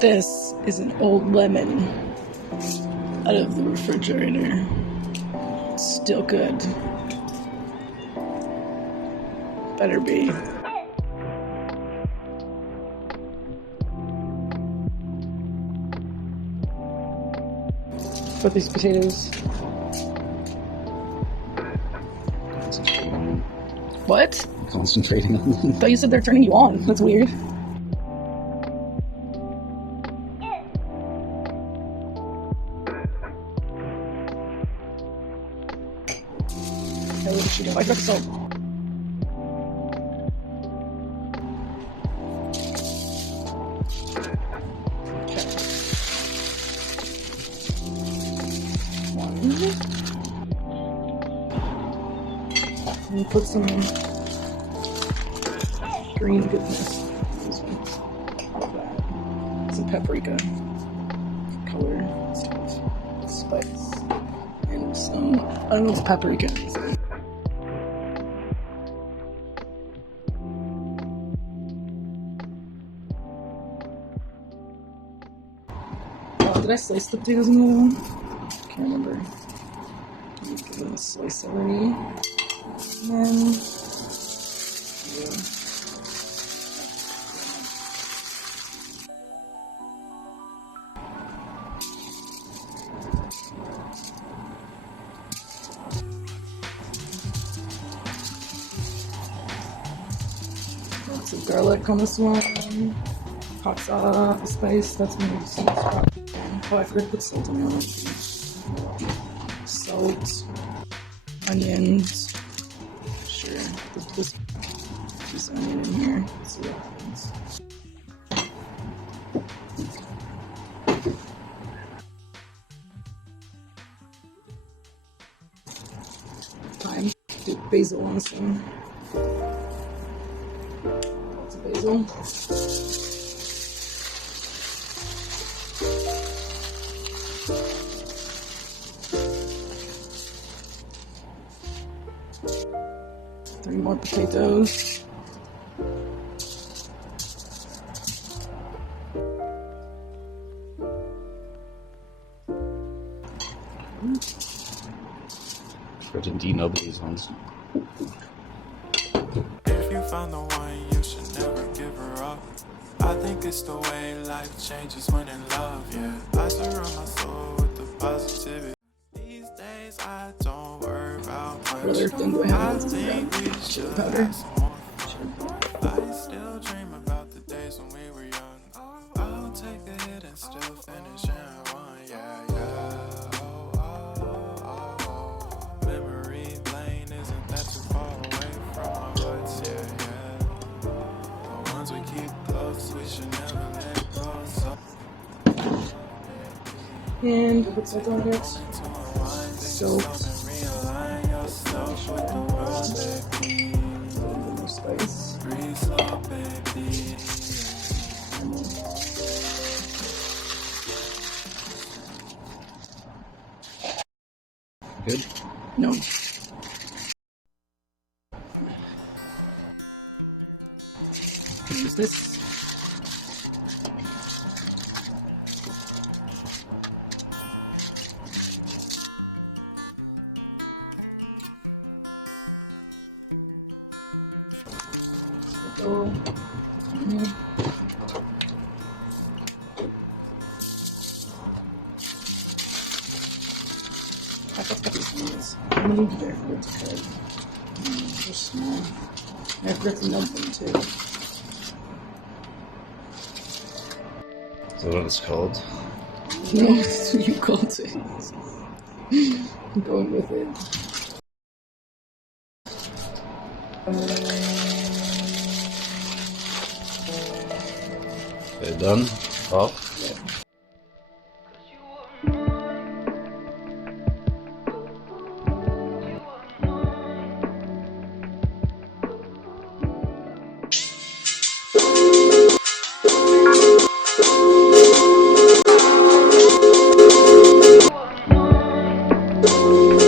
This is an old lemon out of the refrigerator. It's still good. Better be. Put these potatoes. What? Concentrating on them. I thought you said they're turning you on. That's weird. What is she doing? I forgot the salt. Okay. One. And put some green goodness. Some paprika color stuff. Spice. And some, I don't know, it's paprika. Did I slice the potatoes in the middle? Can't remember. Give them a slice already. And then, put some garlic on this one. Hot sauce, spice, that's my sauce. Oh, I forgot to put salt on it. Salt, onions. Sure, put this onion in here. Let's see what happens. Thyme. Do basil on this one. Lots of basil. 3 more potatoes. Didn't you know these ones? If you found the one, you should never give her up. I think it's the way life changes when in love, yeah. I surround my soul with the positivity. These days I don't worry about much. Brother, then go ahead and think we should have some more fun. I still dream about the days when we were young. I'll take a hit and still finish and one, yeah, yeah. Memory lane isn't that too far away from our hearts, yeah, yeah. The ones we keep close, we should never let go. And put salt on it. Salt. Spice. Good? No. Use this. I'm gonna be careful to cut. They're small. I forgot to melt them too. Is that what it's called? No, that's what you called it. I'm going with it. Okay, done. Off.